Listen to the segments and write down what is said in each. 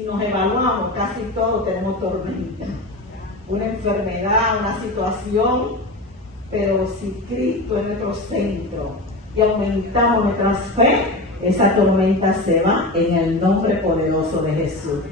Si nos evaluamos, casi todos tenemos tormenta. Una enfermedad, una situación, pero si Cristo es nuestro centro y aumentamos nuestra fe, esa tormenta se va en el nombre poderoso de Jesús.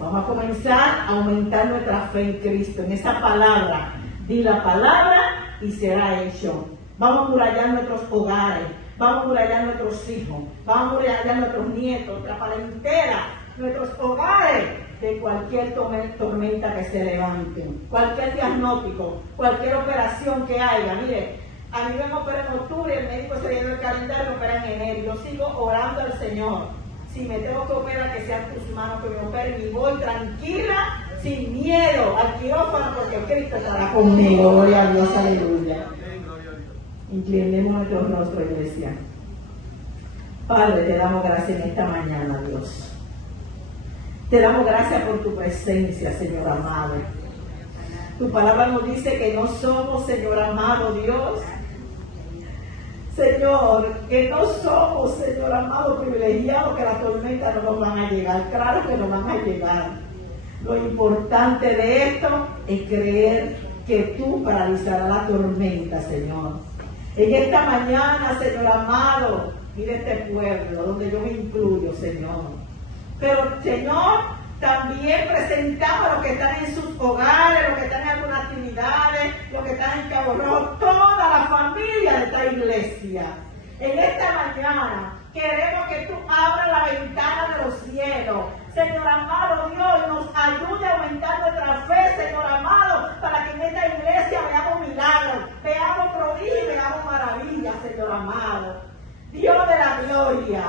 Vamos a comenzar a aumentar nuestra fe en Cristo, en esa palabra. Di la palabra y será hecho. Vamos a murallar nuestros hogares, vamos a murallar nuestros hijos, vamos a murallar nuestros nietos, nuestra parentela, nuestros hogares de cualquier tormenta que se levante, cualquier diagnóstico, cualquier operación que haya. Mire, a mí me operé en octubre, el médico se dio el calendario, me opera en enero. Yo sigo orando al Señor. Si me tengo que operar, que sean tus manos que me operen, y voy tranquila, sin miedo al quirófano, porque Cristo estará conmigo. Gloria a Dios, aleluya. Inclinemos nuestro rostro, iglesia. Padre, te damos gracias en esta mañana, Dios. Te damos gracias por tu presencia, Señor amado. Tu palabra nos dice que no somos, Señor amado Dios, Señor, que no somos, Señor amado, privilegiados, que las tormentas no nos van a llegar. Claro que nos van a llegar. Lo importante de esto es creer que tú paralizarás la tormenta, Señor. En esta mañana, Señor amado, mira este pueblo donde yo me incluyo, Señor. Pero, Señor, también presentamos a los que están en sus hogares, los que están en algunas actividades, los que están en Cabo Rojo, toda la familia de esta iglesia. En esta mañana queremos que tú abras la ventana de los cielos. Señor amado Dios, nos ayude a aumentar nuestra fe, Señor amado, para que en esta iglesia veamos milagros, veamos prodigios, veamos maravillas, Señor amado. Dios de la gloria.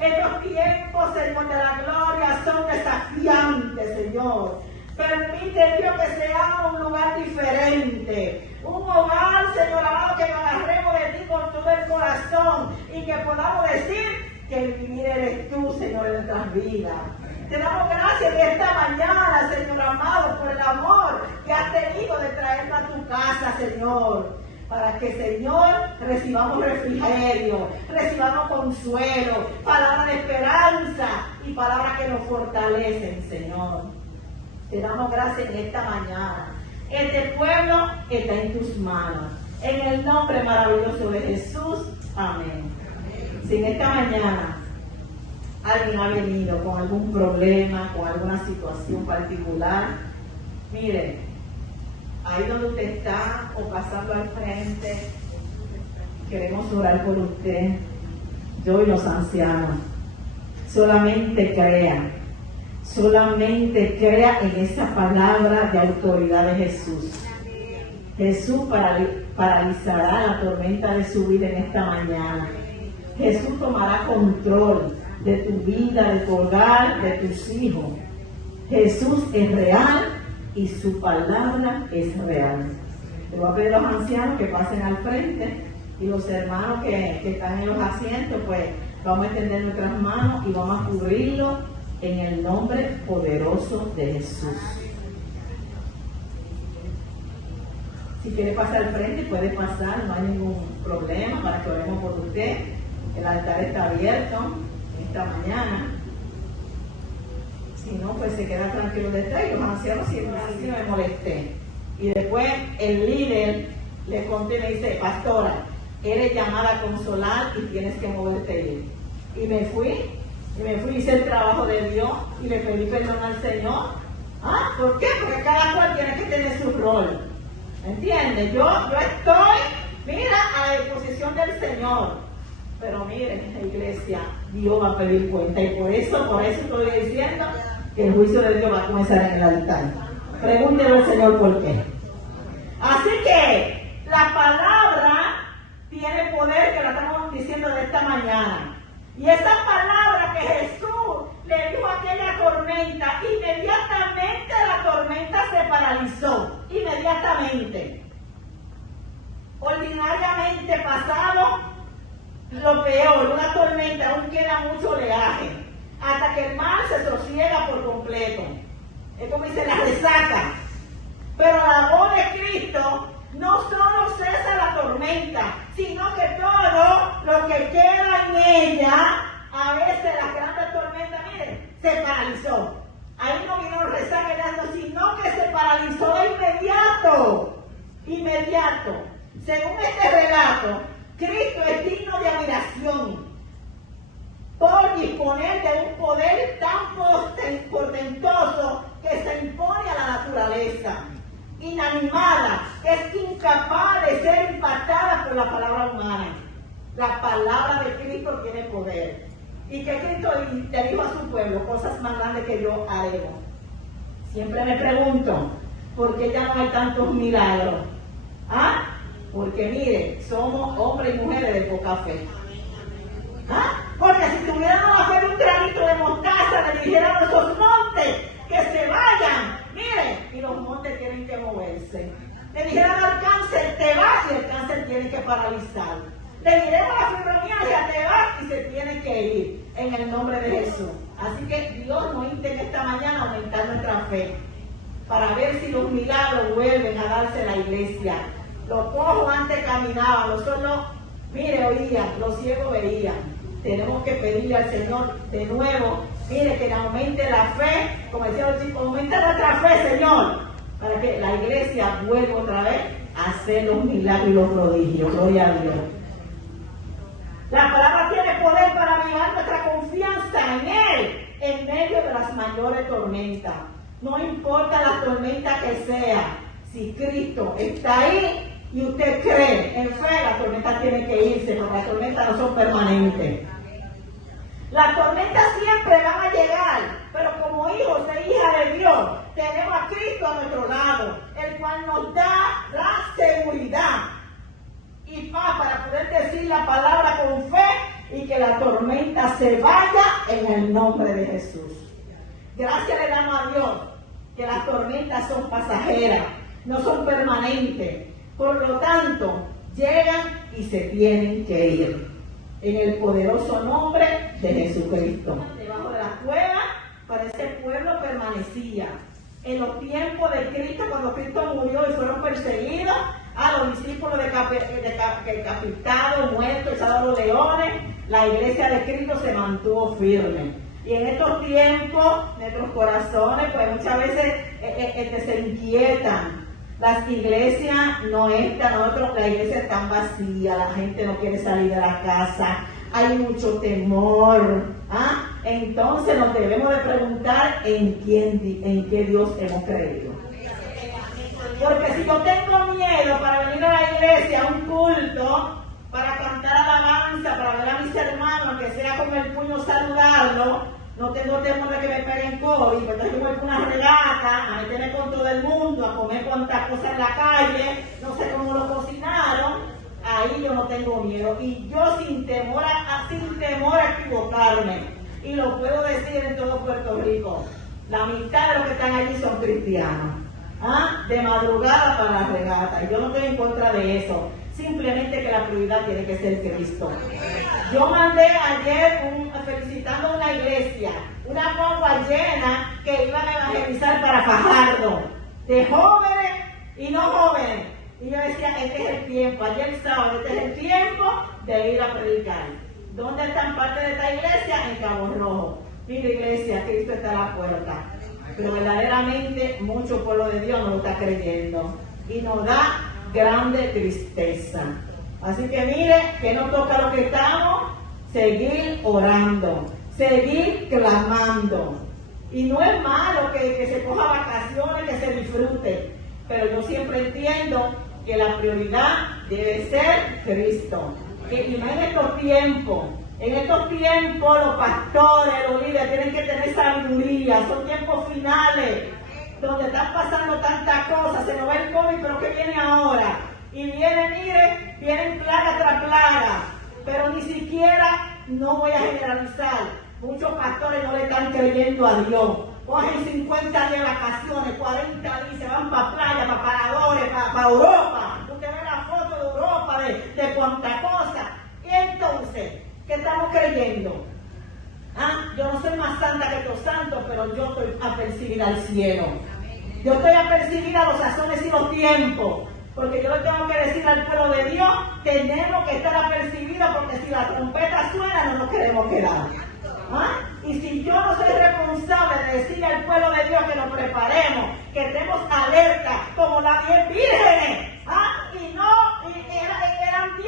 Estos tiempos, Señor, de la gloria son desafiantes, Señor. Permite, Dios, que seamos un lugar diferente. Un hogar, Señor amado, que nos agarremos de ti con todo el corazón y que podamos decir que el vivir eres tú, Señor, en nuestras vidas. Te damos gracias en esta mañana, Señor amado, por el amor que has tenido de traernos a tu casa, Señor. Para que, Señor, recibamos refrigerio, recibamos consuelo, palabras de esperanza y palabras que nos fortalecen, Señor. Te damos gracias en esta mañana. Este pueblo está en tus manos. En el nombre maravilloso de Jesús. Amén. Si en esta mañana alguien ha venido con algún problema, con alguna situación particular, mire, ahí donde usted está o pasando al frente, queremos orar por usted, yo y los ancianos. Solamente crea en esa palabra de autoridad de Jesús. Jesús paralizará la tormenta de su vida en esta mañana. Jesús tomará control de tu vida, de tu hogar, de tus hijos. Jesús es real y su palabra es real. Le voy a pedir a los ancianos que pasen al frente y los hermanos que están en los asientos, pues vamos a extender nuestras manos y vamos a cubrirlo en el nombre poderoso de Jesús. Si quiere pasar al frente, puede pasar, no hay ningún problema para que oremos por usted. El altar está abierto esta mañana. Si no, pues se queda tranquilo detrás y los ancianos siempre así no me molesté. Y después el líder le conté y me dice: pastora, eres llamada a consolar y tienes que moverte ir. Y me fui, hice el trabajo de Dios y le pedí perdón al Señor. ¿Por qué? Porque cada cual tiene que tener su rol. ¿Me entiendes? Yo estoy, mira, a la disposición del Señor. Pero miren, la iglesia, Dios va a pedir cuenta. Y por eso estoy diciendo que el juicio de Dios va a comenzar en el altar. Pregúntele al Señor por qué. Así que la palabra tiene poder, que la estamos diciendo de esta mañana. Y esa palabra que Jesús le dijo a aquella tormenta, inmediatamente la tormenta se paralizó. Inmediatamente. Ordinariamente pasado lo peor, una tormenta, aún queda mucho oleaje, hasta que el mar se sosiega por completo. Es como dice la resaca. Pero la voz de Cristo no solo cesa la tormenta, sino que todo lo que queda en ella, a veces las grandes tormentas, miren, se paralizó. inmediato. Según este relato, Cristo es digno de admiración por disponer de un poder tan portentoso que se impone a la naturaleza, inanimada, que es incapaz de ser impactada por la palabra humana. La palabra de Cristo tiene poder. Y que Cristo le dijo a su pueblo cosas más grandes que yo haremos. Siempre me pregunto, ¿por qué ya no hay tantos milagros? ¿Ah? Porque mire, somos hombres y mujeres de poca fe. ¿Ah? Porque si tuviéramos la fe de un granito de mostaza, le dijeran a esos montes que se vayan. Mire, y los montes tienen que moverse. Le dijeran al cáncer, te vas, y el cáncer tiene que paralizar. Le diremos a la fibromialgia, te vas, y se tiene que ir, en el nombre de Jesús. Así que Dios nos insta en esta mañana a aumentar nuestra fe, para ver si los milagros vuelven a darse en la iglesia. Los cojos antes caminaban, los sordos, mire, oían, los ciegos veían. Tenemos que pedirle al Señor de nuevo, mire, que aumente la fe, como decía los chicos, aumenta nuestra fe, Señor, para que la iglesia vuelva otra vez a hacer los milagros y los prodigios. Gloria a Dios. La palabra tiene poder para avivar nuestra confianza en Él en medio de las mayores tormentas. No importa la tormenta que sea, si Cristo está ahí y usted cree en fe, la tormenta tiene que irse, porque las tormentas no son permanentes. Las tormentas siempre van a llegar, pero como hijos e hijas de Dios, tenemos a Cristo a nuestro lado, el cual nos da la seguridad y paz para poder decir la palabra con fe y que la tormenta se vaya en el nombre de Jesús. Gracias le damos a Dios que las tormentas son pasajeras, no son permanentes. Por lo tanto, llegan y se tienen que ir. En el poderoso nombre de Jesucristo. Debajo de la cueva, para ese pueblo permanecía. En los tiempos de Cristo, cuando Cristo murió y fueron perseguidos, a los discípulos decapitados, muertos, echados a los leones, la iglesia de Cristo se mantuvo firme. Y en estos tiempos, nuestros corazones, pues muchas veces se inquietan. Las iglesias no están, la iglesia está vacía, la gente no quiere salir de la casa, hay mucho temor. ¿Ah? Entonces nos debemos de preguntar en qué Dios hemos creído. Porque si yo tengo miedo para venir a la iglesia, a un culto, para cantar alabanza, para ver a mis hermanos, que sea con el puño saludarlo, no tengo temor de que me peguen COVID, porque yo voy con una regata, a meterme con todo el mundo, a comer cuantas cosas en la calle, no sé cómo lo cocinaron, ahí yo no tengo miedo. Y yo sin temor a equivocarme, y lo puedo decir en todo Puerto Rico, la mitad de los que están allí son cristianos. ¿Ah? De madrugada para la regata, y yo no estoy en contra de eso, simplemente que la prioridad tiene que ser Cristo. Yo mandé ayer felicitando a una iglesia, una guagua llena que iban a evangelizar para Fajardo, de jóvenes y no jóvenes, y yo decía, este es el tiempo, ayer sábado, este es el tiempo de ir a predicar. ¿Dónde están parte de esta iglesia? En Cabo Rojo. Mira, iglesia, Cristo está a la puerta. Pero verdaderamente mucho pueblo de Dios no lo está creyendo y nos da grande tristeza. Así que mire, que nos toca lo que estamos, seguir orando, seguir clamando. Y no es malo que se coja vacaciones, que se disfrute, pero yo siempre entiendo que la prioridad debe ser Cristo. Y no en estos tiempos. En estos tiempos los pastores, los líderes tienen que tener sabiduría, son tiempos finales, donde están pasando tantas cosas, se nos va el COVID, pero ¿qué viene ahora? Y vienen plaga tras plaga, pero ni siquiera, no voy a generalizar, muchos pastores no le están creyendo a Dios. Cogen 50 días de vacaciones, 40 días, se van para playa, para paradores, para Europa. Usted ve la foto de Europa, de cuánta cosa. Y entonces, ¿qué estamos creyendo? Yo no soy más santa que los santos, pero yo estoy apercibida al cielo. Yo estoy apercibida a los sazones y los tiempos. Porque yo le tengo que decir al pueblo de Dios, tenemos que estar apercibidos, porque si la trompeta suena no nos queremos quedar. Y si yo no soy responsable de decirle al pueblo de Dios que nos preparemos, que estemos alerta, como las 10 vírgenes, eran 10,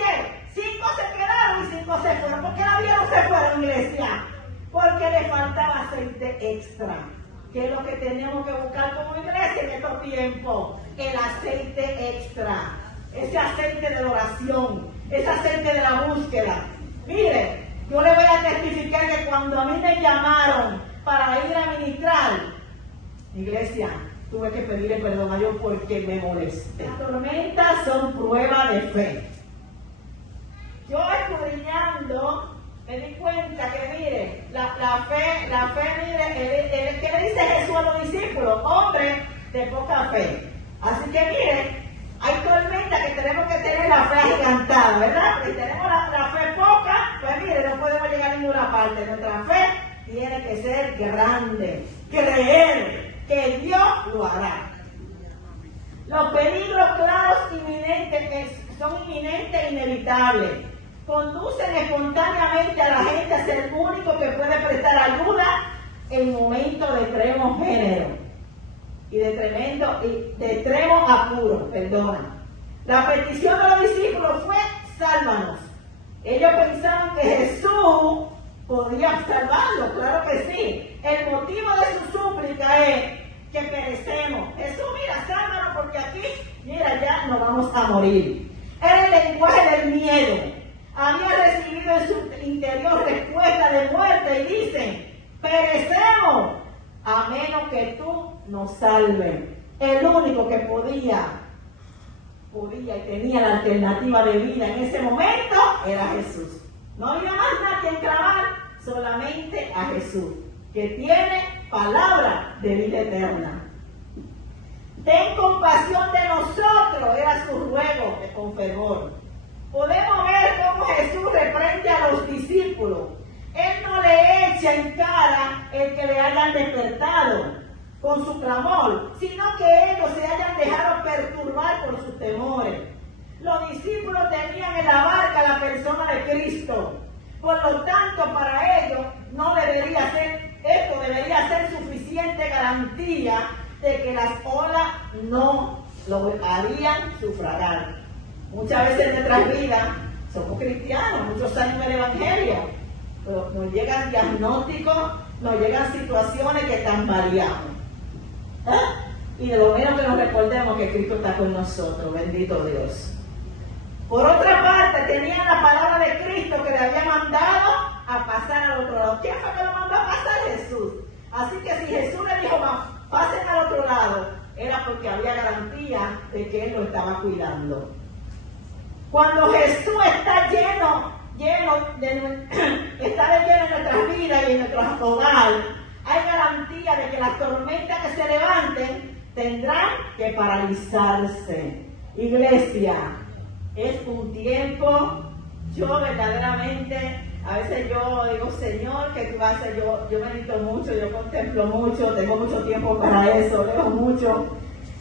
5 se quedaron y 5 se fueron. ¿Por qué las 10 no se fueron, iglesia? Porque le faltaba aceite extra, que es lo que tenemos que buscar como iglesia en estos tiempos, el aceite extra, ese aceite de oración, ese aceite de la búsqueda. Mire, yo le voy a testificar que cuando a mí me llamaron para ir a ministrar, iglesia, tuve que pedirle perdón a Dios porque me molesté. Las tormentas son prueba de fe. Yo escudriñando me di cuenta que, mire, la fe, mire, ¿qué le dice Jesús a los discípulos? Hombres de poca fe. Así que, mire, hay tormentas que tenemos que tener la fe agigantada, ¿verdad? Si tenemos la fe poca, pues mire, no podemos llegar a ninguna parte. Nuestra fe tiene que ser grande, creer que Dios lo hará. Los peligros claros son inminentes e inevitables. Conducen espontáneamente a la gente a ser el único que puede prestar ayuda en momentos de extremo género y de extremo apuro, perdona. La petición de los discípulos fue: sálvanos. Ellos pensaban que Jesús podía salvarlos, claro que sí. El motivo de su súplica es que perecemos. Jesús, mira, sálvanos porque aquí, mira, ya nos vamos a morir. Era el lenguaje del miedo. Había recibido en su interior respuesta de muerte y dicen: perecemos a menos que tú nos salves. El único que podía y tenía la alternativa de vida en ese momento era Jesús. No había más nadie que clamar, solamente a Jesús, que tiene palabra de vida eterna. Ten compasión de nosotros, era su ruego con fervor. Podemos ver cómo Jesús reprende a los discípulos. Él no le echa en cara el que le hayan despertado con su clamor, sino que ellos se hayan dejado perturbar por sus temores. Los discípulos tenían en la barca la persona de Cristo. Por lo tanto, para ellos esto debería ser suficiente garantía de que las olas no lo harían sufragar. Muchas veces en nuestras vidas somos cristianos, muchos años en el Evangelio, pero nos llegan diagnósticos, nos llegan situaciones que tambaleamos. Y de lo menos que nos recordemos que Cristo está con nosotros, bendito Dios. Por otra parte, tenían la palabra de Cristo que le había mandado a pasar al otro lado. ¿Quién fue que lo mandó a pasar? Jesús. Así que si Jesús le dijo: pasen al otro lado, era porque había garantía de que Él lo estaba cuidando. Cuando Jesús está lleno en nuestras vidas y en nuestros hogares, hay garantía de que las tormentas que se levanten tendrán que paralizarse. Iglesia, es un tiempo, yo verdaderamente, a veces yo digo: Señor, ¿qué tú vas a hacer? Yo medito mucho, yo contemplo mucho, tengo mucho tiempo para eso, leo mucho,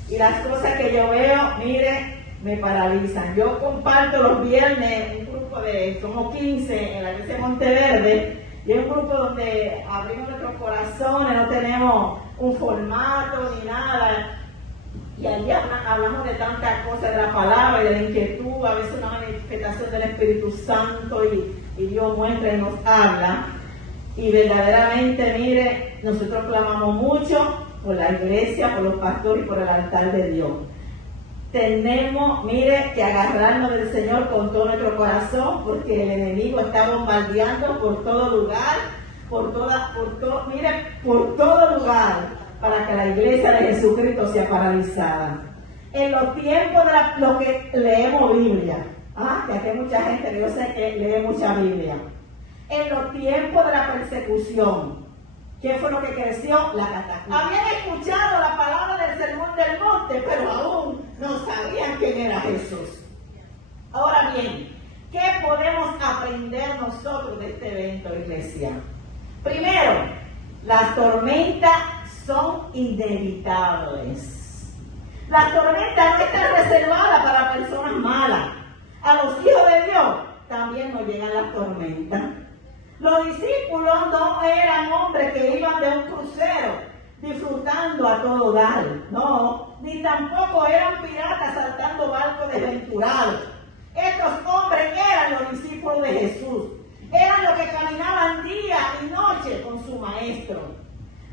y las cosas que yo veo, mire, me paralizan. Yo comparto los viernes un grupo de, somos 15 en la iglesia de Monteverde, y es un grupo donde abrimos nuestros corazones, no tenemos un formato ni nada, y allí hablamos de tantas cosas, de la palabra y de la inquietud, a veces una manifestación del Espíritu Santo, y Dios muestra y nos habla. Y verdaderamente, mire, nosotros clamamos mucho por la iglesia, por los pastores y por el altar de Dios. Tenemos, mire, que agarrarnos del Señor con todo nuestro corazón, porque el enemigo está bombardeando por todo lugar, por todo lugar, para que la iglesia de Jesucristo sea paralizada. En los tiempos de los que leemos Biblia, que aquí hay mucha gente que yo sé que lee mucha Biblia. En los tiempos de la persecución, ¿qué fue lo que creció? La catástrofe. Habían escuchado la palabra del sermón del monte, pero aún no sabían quién era Jesús. Ahora bien, ¿qué podemos aprender nosotros de este evento, iglesia? Primero, las tormentas son inevitables. Las tormentas no están reservadas para personas malas. A los hijos de Dios también nos llegan las tormentas. Los discípulos no eran hombres que iban de un crucero disfrutando a todo dar, no, ni tampoco eran piratas saltando barcos desventurados. Estos hombres eran los discípulos de Jesús, eran los que caminaban día y noche con su maestro.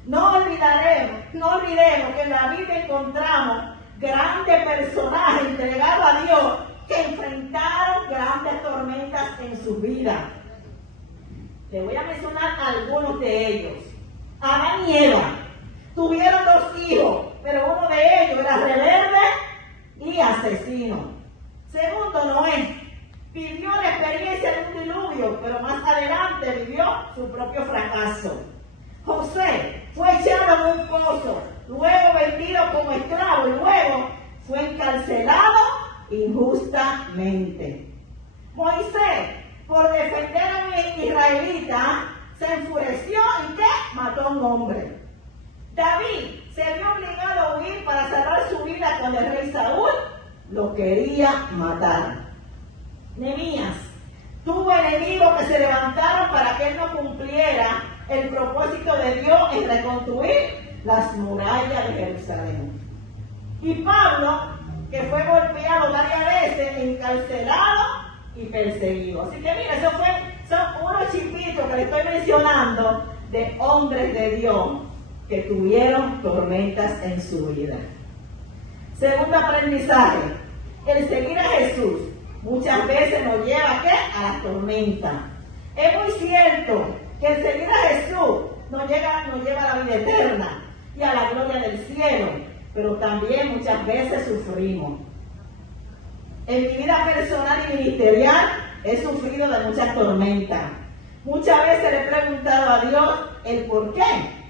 No olvidemos que en la Biblia encontramos grandes personajes entregados a Dios que enfrentaron grandes tormentas en su vida. Les voy a mencionar algunos de ellos. Adán y Eva tuvieron 2 hijos, pero uno de ellos era rebelde y asesino. Segundo, Noé vivió la experiencia de un diluvio, pero más adelante vivió su propio fracaso. José fue echado en un pozo, luego vendido como esclavo y luego fue encarcelado injustamente. Moisés, por defender a un israelita, se enfureció y ¿qué? Mató a un hombre. David se vio obligado a huir para salvar su vida cuando el rey Saúl lo quería matar. Nehemías tuvo enemigos que se levantaron para que él no cumpliera el propósito de Dios en reconstruir las murallas de Jerusalén. Y Pablo, que fue golpeado varias veces, encarcelado y perseguido. Así que mira, son unos chiquitos que le estoy mencionando de hombres de Dios que tuvieron tormentas en su vida. Segundo aprendizaje, el seguir a Jesús muchas veces nos lleva ¿a qué? A las tormentas. Es muy cierto que el seguir a Jesús nos lleva a la vida eterna y a la gloria del cielo, pero también muchas veces sufrimos. En mi vida personal y ministerial he sufrido de muchas tormentas. Muchas veces le he preguntado a Dios el por qué.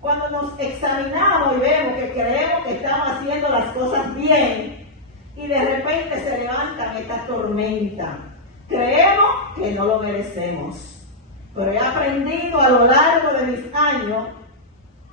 Cuando nos examinamos y vemos que creemos que estamos haciendo las cosas bien y de repente se levantan estas tormentas, creemos que no lo merecemos. Pero he aprendido a lo largo de mis años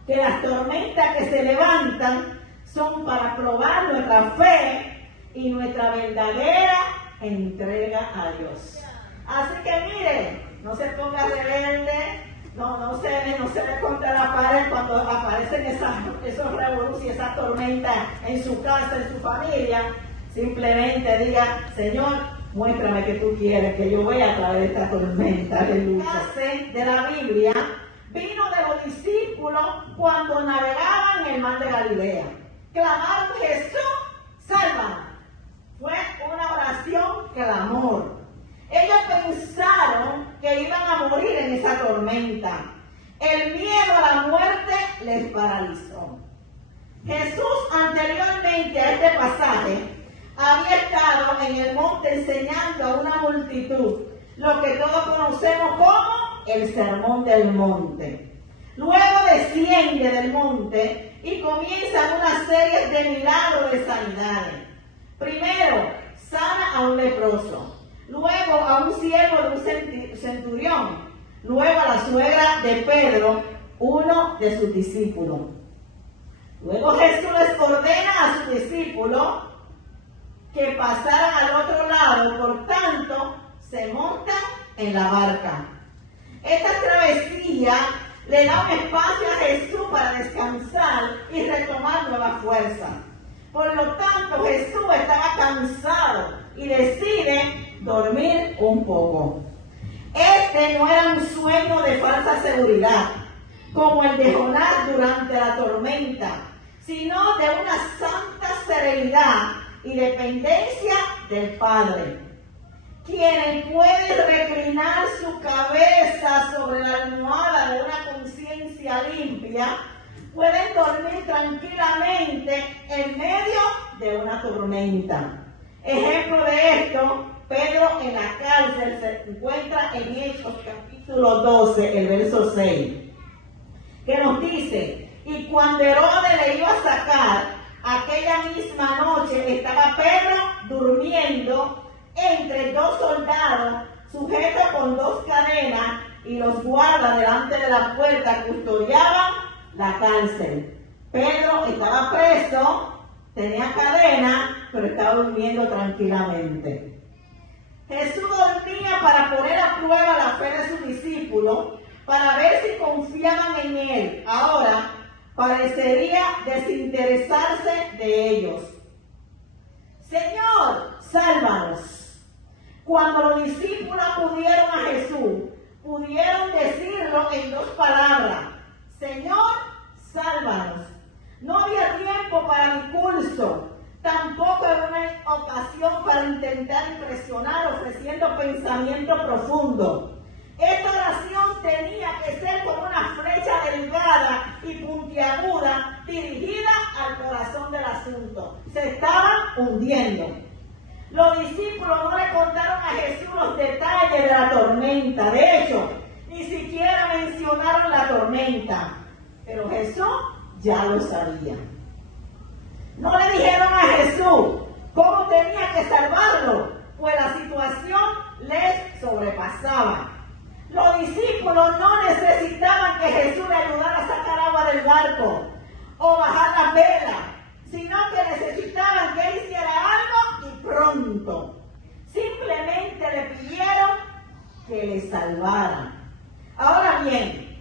que las tormentas que se levantan son para probar nuestra fe y nuestra verdadera entrega a Dios. Así que mire, no se ponga rebelde, no se le contra la pared cuando aparecen esos revoluciones y esas tormentas en su casa, en su familia. Simplemente diga, Señor, muéstrame que tú quieres, que yo voy a través de esta tormenta de lucha. La frase de la Biblia vino de los discípulos cuando navegaban en el mar de Galilea. Clamaron, Jesús, sálvanos. Fue una oración clamor. Ellos pensaron que iban a morir en esa tormenta. El miedo a la muerte les paralizó. Jesús, anteriormente a este pasaje, había estado en el monte enseñando a una multitud, lo que todos conocemos como el Sermón del Monte. Luego desciende del monte y comienzan una serie de milagros de sanidades. Primero, sana a un leproso. Luego a un siervo de un centurión. Luego a la suegra de Pedro, uno de sus discípulos. Luego Jesús les ordena a sus discípulos que pasaran al otro lado, por tanto, se montan en la barca. Esta travesía le da un espacio a Jesús para descansar y retomar nueva fuerza. Por lo tanto, Jesús estaba cansado y decide dormir un poco. Este no era un sueño de falsa seguridad, como el de Jonás durante la tormenta, sino de una santa serenidad y dependencia del Padre. Quienes pueden reclinar su cabeza sobre la almohada de una conciencia limpia, pueden dormir tranquilamente en medio de una tormenta. Ejemplo de esto, Pedro en la cárcel se encuentra en Hechos capítulo 12, el verso 6, que nos dice, y cuando Herodes le iba a sacar, aquella misma noche estaba Pedro durmiendo entre dos soldados, sujetos con dos cadenas, y los guardas delante de la puerta custodiaban la cárcel. Pedro estaba preso, tenía cadena, pero estaba durmiendo tranquilamente. Jesús dormía para poner a prueba la fe de sus discípulos discípulos para ver si confiaban en él. Ahora parecería desinteresarse de ellos. Señor, sálvanos. Cuando los discípulos acudieron a Jesús, pudieron decirlo en dos palabras: Señor, sálvanos. No había tiempo para discurso, tampoco era una ocasión para intentar impresionar ofreciendo pensamiento profundo. Esta oración tenía que ser como una flecha delgada y puntiaguda dirigida al corazón del asunto. Se estaban hundiendo. Los discípulos no le contaron a Jesús los detalles de la tormenta. De hecho, ni siquiera mencionaron la tormenta. Pero Jesús ya lo sabía. No le dijeron a Jesús cómo tenía que salvarlo, pues la situación les sobrepasaba. Los discípulos no necesitaban que Jesús le ayudara a sacar agua del barco o bajar la vela, sino que necesitaban que él hiciera algo y pronto. Simplemente le pidieron que le salvara. Ahora bien,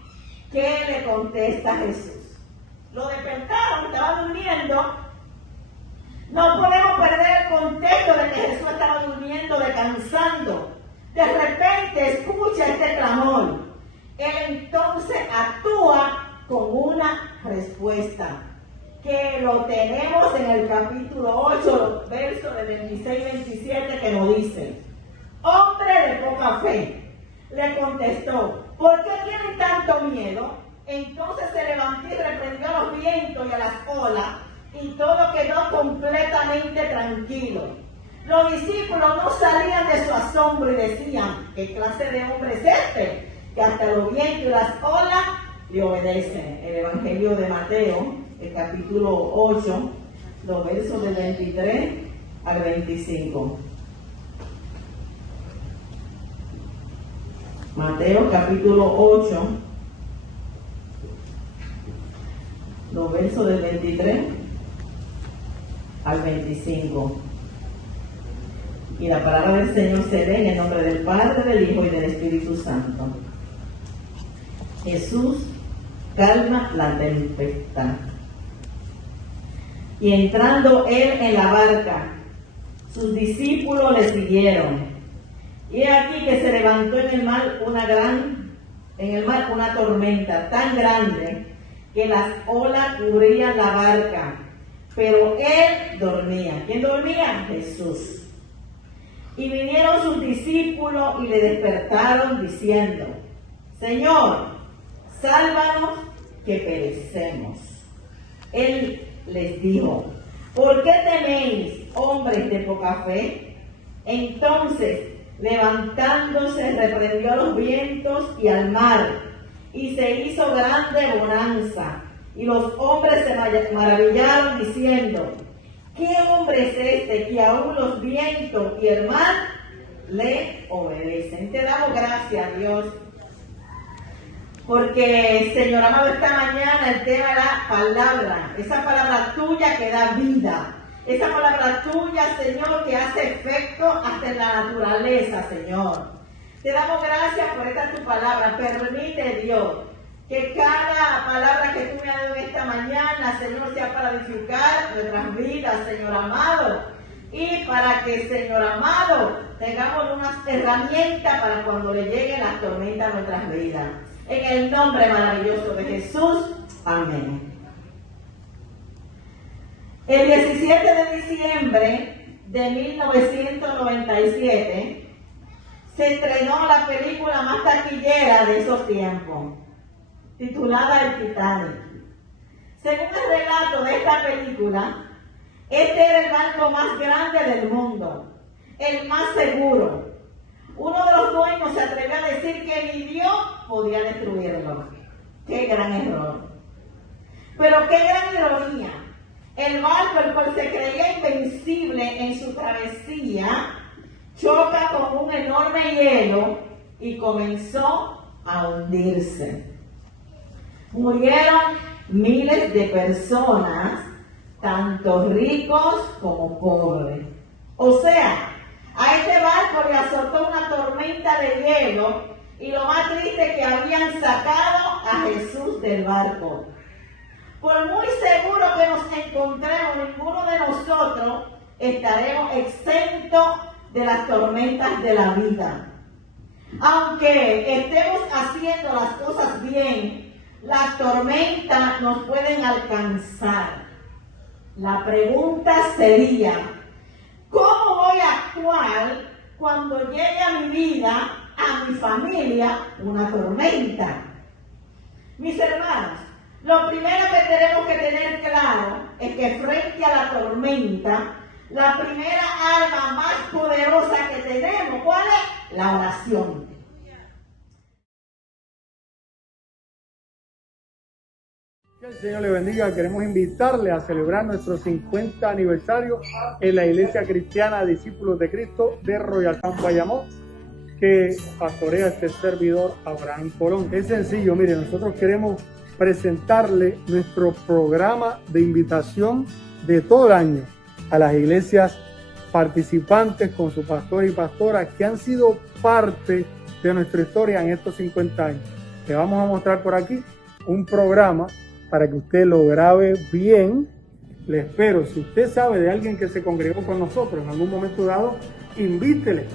¿qué le contesta Jesús? Lo despertaron, estaba durmiendo. No podemos perder el contexto de que Jesús estaba durmiendo, descansando. De repente escucha este clamor. Él entonces actúa con una respuesta que lo tenemos en el capítulo 8, versos de 26 y 27, que nos dice: hombre de poca fe, le contestó, ¿por qué tienen tanto miedo? Entonces se levantó y reprendió a los vientos y a las olas, y todo quedó completamente tranquilo. Los discípulos no salían de su asombro y decían: ¿qué clase de hombre es este? Que hasta los vientos y las olas le obedecen. El Evangelio de Mateo, el capítulo 8, los versos del 23 al 25. Mateo capítulo 8, los versos del 23 al 25. Y la palabra del Señor se lee en el nombre del Padre, del Hijo y del Espíritu Santo. Jesús calma la tempestad. Y entrando él en la barca, sus discípulos le siguieron. Y he aquí que se levantó en el mar una tormenta tan grande que las olas cubrían la barca, pero él dormía. ¿Quién dormía? Jesús. Y vinieron sus discípulos y le despertaron diciendo: Señor, sálvanos que perecemos. Él les dijo: ¿por qué teméis, hombres de poca fe? Entonces, levantándose, reprendió a los vientos y al mar, y se hizo grande bonanza. Y los hombres se maravillaron diciendo: ¿qué hombre es este que aún los vientos y el mar le obedecen? Te damos gracias, Dios, porque, Señor amado, esta mañana el tema de la palabra, esa palabra tuya que da vida, esa palabra tuya, Señor, que hace efecto hasta en la naturaleza, Señor. Te damos gracias por esta tu palabra. Permite, Dios, que cada palabra que tú me has dado en esta mañana, Señor, sea para edificar nuestras vidas, Señor amado. Y para que, Señor amado, tengamos unas herramientas para cuando le lleguen las tormentas a nuestras vidas. En el nombre maravilloso de Jesús. Amén. El 17 de diciembre de 1997 se estrenó la película más taquillera de esos tiempos, titulada El Titanic. Según el relato de esta película, este era el barco más grande del mundo, el más seguro. Uno de los dueños se atrevió a decir que ni Dios podía destruirlo. ¡Qué gran error! Pero qué gran ironía. El barco, el cual se creía invencible en su travesía, choca con un enorme hielo y comenzó a hundirse. Murieron miles de personas, tanto ricos como pobres. O sea, a este barco le azotó una tormenta de hielo Y lo más triste es que habían sacado a Jesús del barco. Por muy seguro que nos encontremos, ninguno de nosotros estaremos exentos de las tormentas de la vida. Aunque estemos haciendo las cosas bien, las tormentas nos pueden alcanzar. La pregunta sería, ¿cómo voy a actuar cuando llegue a mi vida, a mi familia, una tormenta? Mis hermanos, lo primero que tenemos que tener claro es que frente a la tormenta, la primera arma más poderosa que tenemos, ¿cuál es? La oración. Que el Señor le bendiga. Queremos invitarle a celebrar nuestro 50 aniversario en la Iglesia Cristiana Discípulos de Cristo de Royal Town, Bayamón, que pastorea este servidor Abraham Colón. Es sencillo, mire, nosotros queremos presentarle nuestro programa de invitación de todo el año a las iglesias participantes con su pastor y pastora que han sido parte de nuestra historia en estos 50 años. Le vamos a mostrar por aquí un programa para que usted lo grabe bien. Le espero, si usted sabe de alguien que se congregó con nosotros en algún momento dado, invítele.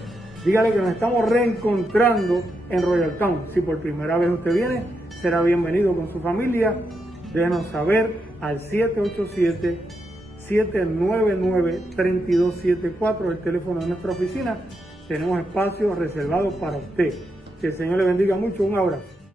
Dígale que nos estamos reencontrando en Royal Town. Si por primera vez usted viene, será bienvenido con su familia. Déjenos saber al 787-799-3274, el teléfono de nuestra oficina. Tenemos espacios reservados para usted. Que el Señor le bendiga mucho. Un abrazo.